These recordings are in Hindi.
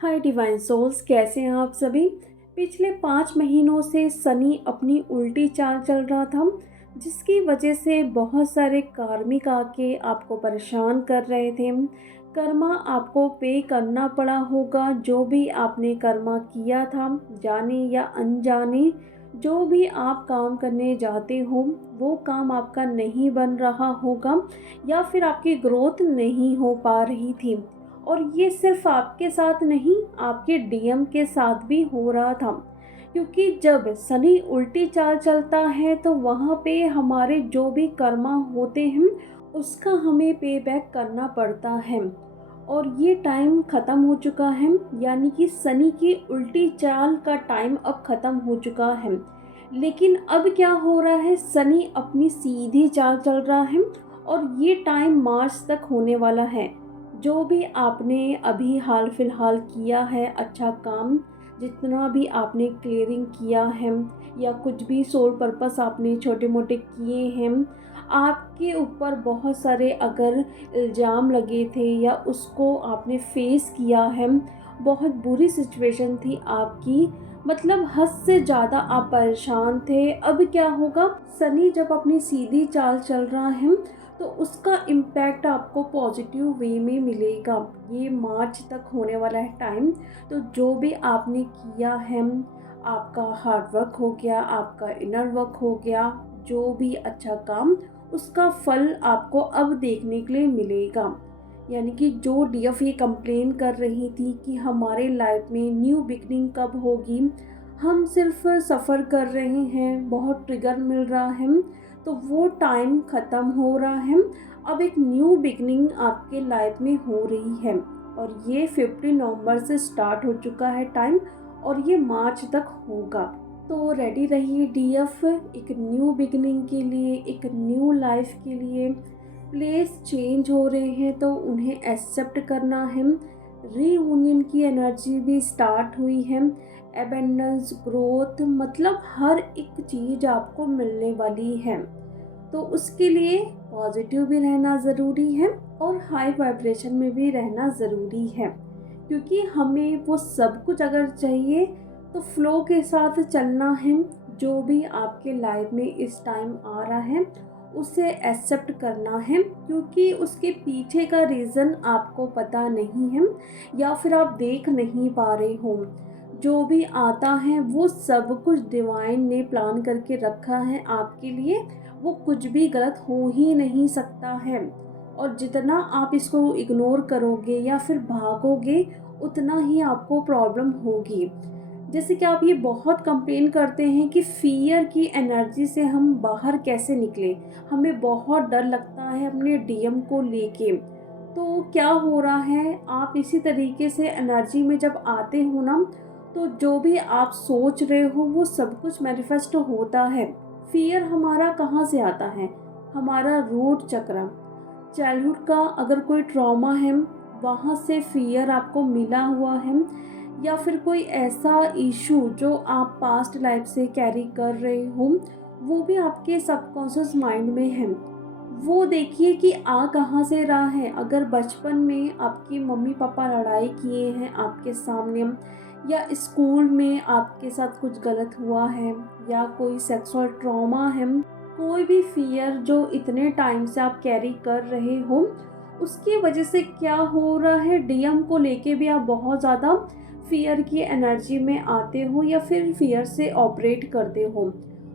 हाय डिवाइन सोल्स, कैसे हैं आप सभी। पिछले 5 महीनों से सनी अपनी उल्टी चाल चल रहा था, जिसकी वजह से बहुत सारे कार्मिक आके आपको परेशान कर रहे थे। कर्मा आपको पे करना पड़ा होगा, जो भी आपने कर्मा किया था, जाने या अनजाने। जो भी आप काम करने जाते हो वो काम आपका नहीं बन रहा होगा, या फिर आपकी ग्रोथ नहीं हो पा रही थी। और ये सिर्फ आपके साथ नहीं, आपके डीएम के साथ भी हो रहा था। क्योंकि जब शनि उल्टी चाल चलता है तो वहाँ पे हमारे जो भी कर्मा होते हैं उसका हमें पे बैक करना पड़ता है। और ये टाइम ख़त्म हो चुका है, यानी कि शनि की उल्टी चाल का टाइम अब ख़त्म हो चुका है। लेकिन अब क्या हो रहा है, शनि अपनी सीधी चाल चल रहा है और ये टाइम मार्च तक होने वाला है। जो भी आपने अभी हाल फिलहाल किया है अच्छा काम, जितना भी आपने क्लियरिंग किया है या कुछ भी सोल पर्पस आपने छोटे मोटे किए हैं, आपके ऊपर बहुत सारे अगर इल्ज़ाम लगे थे या उसको आपने फेस किया है, बहुत बुरी सिचुएशन थी आपकी, मतलब हद से ज़्यादा आप परेशान थे। अब क्या होगा, शनि जब अपनी सीधी चाल चल रहा है तो उसका इम्पैक्ट आपको पॉजिटिव वे में मिलेगा। ये मार्च तक होने वाला है टाइम। तो जो भी आपने किया है, आपका हार्ड वर्क हो गया, आपका इनर वर्क हो गया, जो भी अच्छा काम, उसका फल आपको अब देखने के लिए मिलेगा। यानी कि जो डीएफ ये कंप्लेन कर रही थी कि हमारे लाइफ में न्यू बिगनिंग कब होगी, हम सिर्फ सफ़र कर रहे हैं, बहुत ट्रिगर मिल रहा है, तो वो टाइम ख़त्म हो रहा है। अब एक न्यू बिगनिंग आपके लाइफ में हो रही है और ये 15 नवंबर से स्टार्ट हो चुका है टाइम, और ये मार्च तक होगा। तो रेडी रहिए डीएफ एक न्यू बिगनिंग के लिए, एक न्यू लाइफ के लिए। प्लेस चेंज हो रहे हैं तो उन्हें एक्सेप्ट करना है। रीयूनियन की एनर्जी भी स्टार्ट हुई है। एबेंडेंस, ग्रोथ, मतलब हर एक चीज़ आपको मिलने वाली है। तो उसके लिए पॉजिटिव भी रहना ज़रूरी है और हाई वाइब्रेशन में भी रहना ज़रूरी है। क्योंकि हमें वो सब कुछ अगर चाहिए तो फ्लो के साथ चलना है। जो भी आपके लाइफ में इस टाइम आ रहा है उसे एक्सेप्ट करना है, क्योंकि उसके पीछे का रीज़न आपको पता नहीं है या फिर आप देख नहीं पा रहे हो। जो भी आता है वो सब कुछ डिवाइन ने प्लान करके रखा है आपके लिए। वो कुछ भी गलत हो ही नहीं सकता है। और जितना आप इसको इग्नोर करोगे या फिर भागोगे, उतना ही आपको प्रॉब्लम होगी। जैसे कि आप ये बहुत कंप्लेन करते हैं कि फ़ियर की एनर्जी से हम बाहर कैसे निकलें, हमें बहुत डर लगता है अपने डीएम को लेके। तो क्या हो रहा है, आप इसी तरीके से एनर्जी में जब आते हो ना, तो जो भी आप सोच रहे हो वो सब कुछ मैनिफेस्ट होता है। फ़ियर हमारा कहाँ से आता है, हमारा रूट चक्र, चाइल्डहुड का अगर कोई ट्रॉमा है वहाँ से फ़ियर आपको मिला हुआ है, या फिर कोई ऐसा इशू जो आप पास्ट लाइफ से कैरी कर रहे हो, वो भी आपके सबकॉन्शियस माइंड में है। वो देखिए कि आ कहाँ से रहा है। अगर बचपन में आपकी मम्मी पापा लड़ाई किए हैं आपके सामने, या स्कूल में आपके साथ कुछ गलत हुआ है, या कोई सेक्सुअल ट्रॉमा है, कोई भी फ़ियर जो इतने टाइम से आप कैरी कर रहे हो, उसकी वजह से क्या हो रहा है, डीएम को लेके भी आप बहुत ज़्यादा फ़ियर की एनर्जी में आते हो या फिर फ़ियर से ऑपरेट करते हो।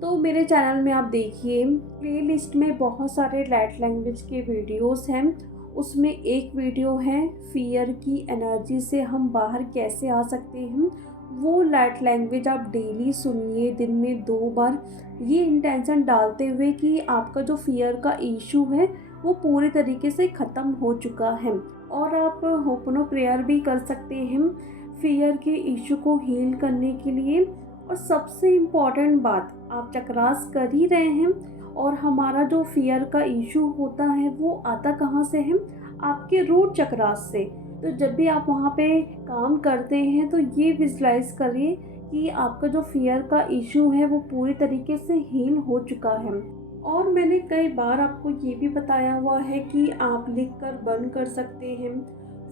तो मेरे चैनल में आप देखिए, प्लेलिस्ट में बहुत सारे लाइट लैंग्वेज के वीडियोस हैं। उसमें एक वीडियो है फ़ियर की एनर्जी से हम बाहर कैसे आ सकते हैं। वो लाइट लैंग्वेज आप डेली सुनिए, दिन में 2 बार, ये इंटेंशन डालते हुए कि आपका जो फ़ियर का इशू है वो पूरे तरीके से ख़त्म हो चुका है। और आप होपनो प्रेयर भी कर सकते हैं फ़ियर के इशू को हील करने के लिए। और सबसे इम्पॉर्टेंट बात, आप चक्रास कर ही रहे हैं, और हमारा जो फ़ियर का इशू होता है वो आता कहाँ से है, आपके रूट चक्रास से। तो जब भी आप वहाँ पे काम करते हैं तो ये विजुलाइज करिए कि आपका जो फ़ियर का इशू है वो पूरी तरीके से हील हो चुका है। और मैंने कई बार आपको ये भी बताया हुआ है कि आप लिख कर बर्न कर सकते हैं।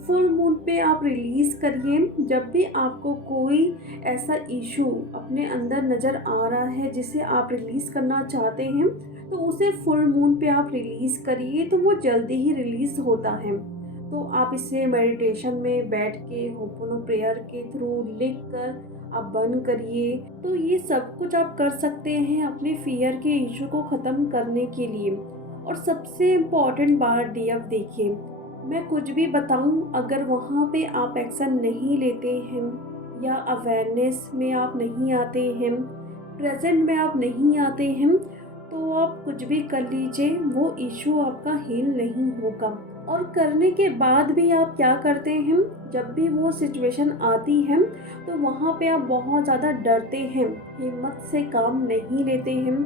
फुल मून पे आप रिलीज़ करिए। जब भी आपको कोई ऐसा इशू अपने अंदर नज़र आ रहा है जिसे आप रिलीज़ करना चाहते हैं, तो उसे फुल मून पे आप रिलीज़ करिए, तो वो जल्दी ही रिलीज़ होता है। तो आप इसे मेडिटेशन में बैठ के होपोनो प्रेयर के थ्रू लिख कर आप बंद करिए। तो ये सब कुछ आप कर सकते हैं अपने फ़ियर के इशू को ख़त्म करने के लिए। और सबसे इम्पॉर्टेंट बात डीएफ देखिए, मैं कुछ भी बताऊं, अगर वहाँ पे आप एक्शन नहीं लेते हैं या अवेयरनेस में आप नहीं आते हैं, प्रेजेंट में आप नहीं आते हैं, तो आप कुछ भी कर लीजिए, वो इशू आपका हील नहीं होगा। और करने के बाद भी आप क्या करते हैं, जब भी वो सिचुएशन आती है तो वहाँ पे आप बहुत ज़्यादा डरते हैं, हिम्मत से काम नहीं लेते हैं,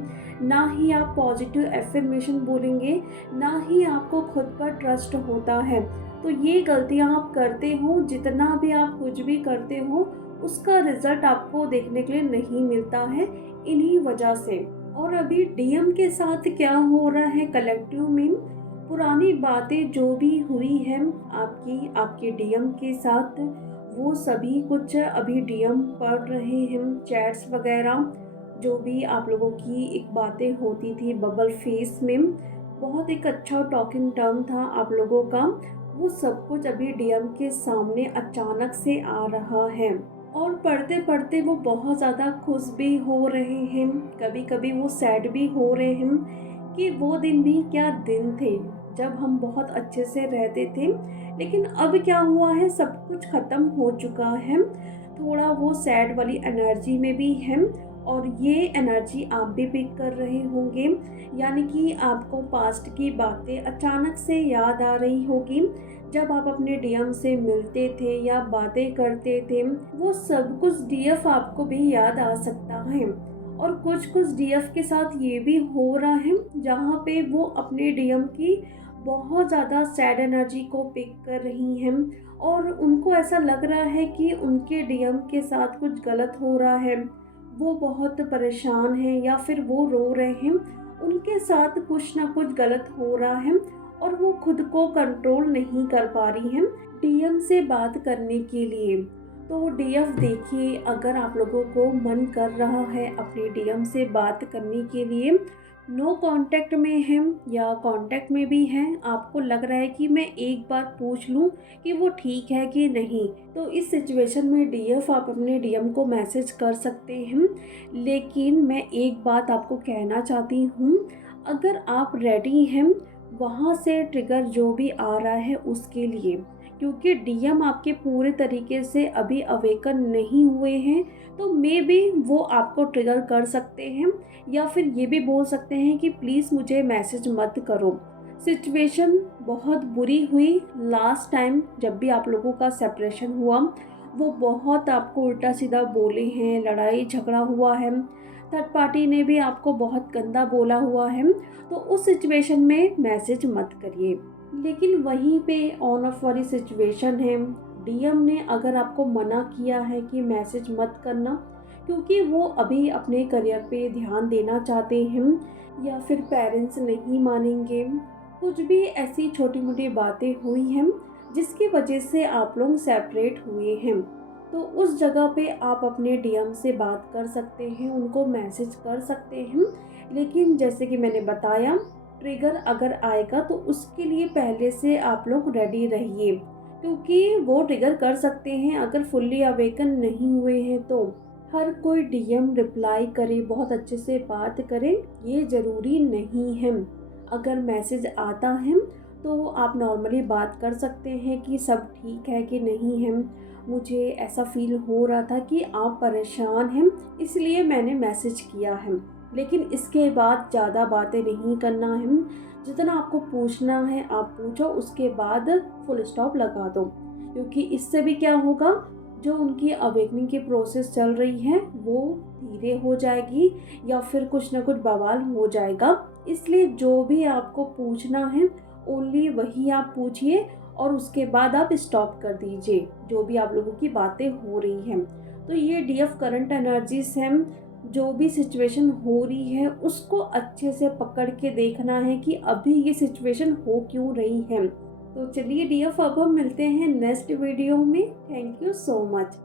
ना ही आप पॉजिटिव एफर्मेशन बोलेंगे, ना ही आपको खुद पर ट्रस्ट होता है। तो ये गलतियाँ आप करते हो, जितना भी आप कुछ भी करते हो उसका रिजल्ट आपको देखने के लिए नहीं मिलता है, इन्हीं वजह से। और अभी डीएम के साथ क्या हो रहा है कलेक्टिव में, पुरानी बातें जो भी हुई है आपके डीएम के साथ, वो सभी कुछ अभी डीएम पढ़ रहे हैं, चैट्स वगैरह जो भी आप लोगों की एक बातें होती थी बबल फेस में, बहुत एक अच्छा टॉकिंग टर्म था आप लोगों का, वो सब कुछ अभी डीएम के सामने अचानक से आ रहा है। और पढ़ते पढ़ते वो बहुत ज़्यादा खुश भी हो रहे हैं, कभी कभी वो सैड भी हो रहे हैं कि वो दिन भी क्या दिन थे जब हम बहुत अच्छे से रहते थे, लेकिन अब क्या हुआ है, सब कुछ ख़त्म हो चुका है। थोड़ा वो सैड वाली एनर्जी में भी है, और ये एनर्जी आप भी पिक कर रहे होंगे, यानी कि आपको पास्ट की बातें अचानक से याद आ रही होगी। जब आप अपने डीएम से मिलते थे या बातें करते थे, वो सब कुछ डीएफ आपको भी याद आ सकता है। और कुछ कुछ डीएफ के साथ ये भी हो रहा है जहाँ पे वो अपने डीएम की बहुत ज़्यादा सैड एनर्जी को पिक कर रही हैं, और उनको ऐसा लग रहा है कि उनके डीएम के साथ कुछ गलत हो रहा है, वो बहुत परेशान हैं या फिर वो रो रहे हैं, उनके साथ कुछ ना कुछ गलत हो रहा है, और वो खुद को कंट्रोल नहीं कर पा रही हैं डीएम से बात करने के लिए। तो डीएफ देखिए, अगर आप लोगों को मन कर रहा है अपने डीएम से बात करने के लिए, नो कांटेक्ट में हैं या कांटेक्ट में भी हैं, आपको लग रहा है कि मैं एक बार पूछ लूं कि वो ठीक है कि नहीं, तो इस सिचुएशन में डीएफ आप अपने डीएम को मैसेज कर सकते हैं। लेकिन मैं एक बात आपको कहना चाहती हूँ, अगर आप रेडी हैं वहाँ से ट्रिगर जो भी आ रहा है उसके लिए, क्योंकि डीएम आपके पूरे तरीके से अभी अवेकन नहीं हुए हैं, तो मे बी वो आपको ट्रिगर कर सकते हैं, या फिर ये भी बोल सकते हैं कि प्लीज़ मुझे मैसेज मत करो। सिचुएशन बहुत बुरी हुई लास्ट टाइम जब भी आप लोगों का सेपरेशन हुआ, वो बहुत आपको उल्टा सीधा बोले हैं, लड़ाई झगड़ा हुआ है, थर्ड पार्टी ने भी आपको बहुत गंदा बोला हुआ है, तो उस सिचुएशन में मैसेज मत करिए। लेकिन वहीं पे ऑन ऑफ वाली सिचुएशन है, डीएम ने अगर आपको मना किया है कि मैसेज मत करना, क्योंकि वो अभी अपने करियर पे ध्यान देना चाहते हैं, या फिर पेरेंट्स नहीं मानेंगे, कुछ भी ऐसी छोटी मोटी बातें हुई हैं जिसकी वजह से आप लोग सेपरेट हुए हैं, तो उस जगह पे आप अपने डीएम से बात कर सकते हैं, उनको मैसेज कर सकते हैं। लेकिन जैसे कि मैंने बताया, ट्रिगर अगर आएगा तो उसके लिए पहले से आप लोग रेडी रहिए, क्योंकि वो ट्रिगर कर सकते हैं अगर फुल्ली अवेकन नहीं हुए हैं तो। हर कोई डीएम रिप्लाई करे, बहुत अच्छे से बात करे, ये ज़रूरी नहीं है। अगर मैसेज आता है तो आप नॉर्मली बात कर सकते हैं कि सब ठीक है कि नहीं है, मुझे ऐसा फील हो रहा था कि आप परेशान हैं, इसलिए मैंने मैसेज किया है। लेकिन इसके बाद ज़्यादा बातें नहीं करना है, जितना आपको पूछना है आप पूछो, उसके बाद फुल स्टॉप लगा दो, क्योंकि इससे भी क्या होगा, जो उनकी अवेकनिंग की प्रोसेस चल रही है वो धीरे हो जाएगी, या फिर कुछ ना कुछ बवाल हो जाएगा। इसलिए जो भी आपको पूछना है ओनली वही आप पूछिए, और उसके बाद आप स्टॉप कर दीजिए जो भी आप लोगों की बातें हो रही हैं। तो ये डीएफ करंट एनर्जीज हैं, जो भी सिचुएशन हो रही है उसको अच्छे से पकड़ के देखना है कि अभी ये सिचुएशन हो क्यों रही है। तो चलिए डियर, अब हम मिलते हैं नेक्स्ट वीडियो में। Thank you so much.